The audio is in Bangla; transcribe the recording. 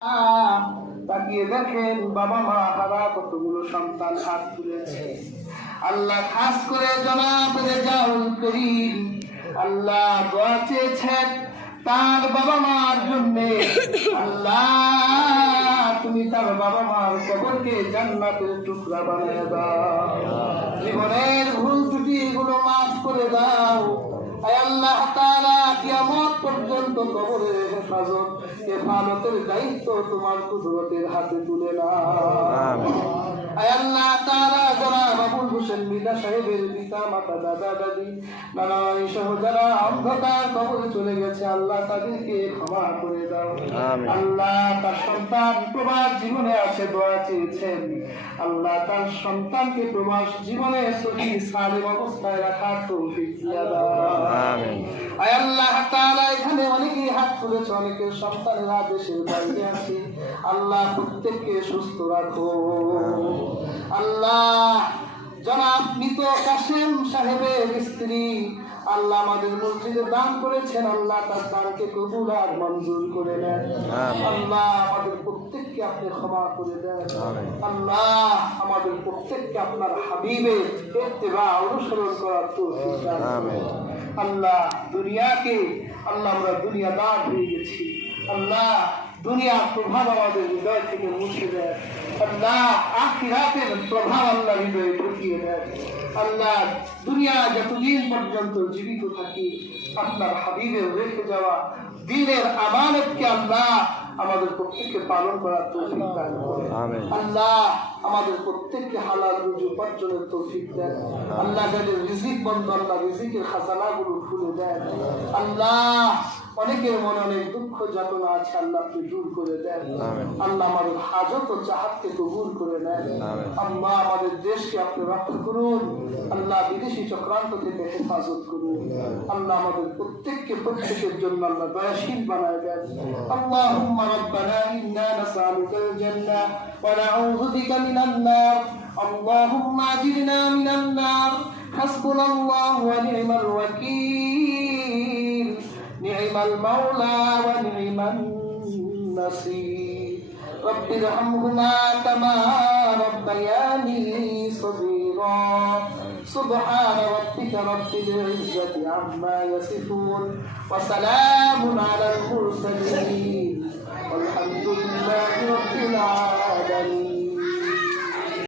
তাকিয়ে দেখেন বাবা মা হারা কতগুলো সন্তান হাত তুলেছে। আল্লাহ খাস করে জনাব রেজাউল করিম আল্লাহ দোয়া চেয়েছেন তার বাবা মার জন্য। আল্লাহ তুমি তার বাবা মার কবরকে জান্নাতের টুকরা বানিয়ে দাও, জীবনের ভুল ত্রুটি গুলো মাফ করে দাও। আয় আল্লাহ তাআলা কিয়ামত পর্যন্ত কবরের হেফাজতের দায়িত্ব তোমার কুদরতের হাতে তুলে নাও। আয় আল্লাহ তাআলা জনাব আবুল হোসেন মিদা সাহেবের পিতা মাতা দাদা দাদি নানা সহ যারা অন্ধকার কবরে চলে গেছে আল্লাহ তাদেরকে ক্ষমা করে দাও। আল্লাহ তার সন্তান প্রবাস জীবনে আছে দোয়া চেয়েছেন, আল্লাহ তার সন্তানকে প্রবাস জীবনে সহি সালিম অবস্থায় রাখার তৌফিক দিয়ে দাও। আয় আল্লাহ তাআলা এখানে অনেকেই হাত তুলেছে, অনেকের সন্তানেরা দেশের বাইরে আছে, আল্লাহ প্রত্যেককে সুস্থ রাখো। আল্লাহ জনাব মৃত কাসেম সাহেবের স্ত্রী আল্লাহ আমাদের মসজিদে দান করেছেন, আল্লাহ তার দানকে কবুল আর মঞ্জুর করে নেন। আল্লাহ আমাদের প্রত্যেককে আপনি ক্ষমা করে দেন। আল্লাহ আমাদের প্রত্যেককে আপনার হাবিবের ইত্তেবা অনুসরণ করার তৌফিক দান করুন। আল্লাহ দুনিয়াকে আল্লাহ আমরা দুনিয়াদার হয়ে গেছি, আল্লাহ দুনিয়ার প্রভাব আমাদের হৃদয় থেকে মুছে দেয়। আল্লাহ আখিরাতের প্রভাব আল্লাহ হৃদয়ে ঢুকিয়ে দেয়। আল্লাহ দুনিয়া যতদিন পর্যন্ত জীবিত থাকি আপনার হাবিবের রেখে যাওয়া দিনের আমানতকে আল্লাহ আমাদের প্রত্যেককে পালন করার তৌফিক দান করেন। আল্লাহ আমাদের প্রত্যেককে হালাল রুজি উপার্জনের তৌফিক দেন। আল্লাহ যাদের রিজিক বন্ধ আল্লাহ রিজিকের খাজানাগুলো খুলে দেন। আল্লাহ অনেকের মনে অনেক দুঃখ যাতনা আছে আল্লাহ আপনি দূর করে দেন। আল্লাহ আমাদের হাজত ও চাহাতকে কবুল করে নেন। আল্লাহ আমাদের দেশকে আপনি রক্ষা করুন। আল্লাহ বিদেশি চক্রান্ত থেকে হেফাজত করুন। আল্লাহ আমাদের প্রত্যেককে প্রত্যেকের জন্য আল্লাহ দয়াশীল বানায় দেন। আল্লাহুম্মা রাব্বানা ইন্না নাসআলুকাল জান্নাহ ওয়া নাউযু বিকা মিনান নার। আল্লাহুম্মা আজিরনা মিনান নার। হাসবুনাল্লাহু ওয়া নি'মাল ওয়াকিল। نعم المولى ونعم النصير. رب ارحمهما كما ربياني صغيرا. سبحان ربك رب العزة عما يصفون وسلام على المرسلين والحمد لله رب العالمين.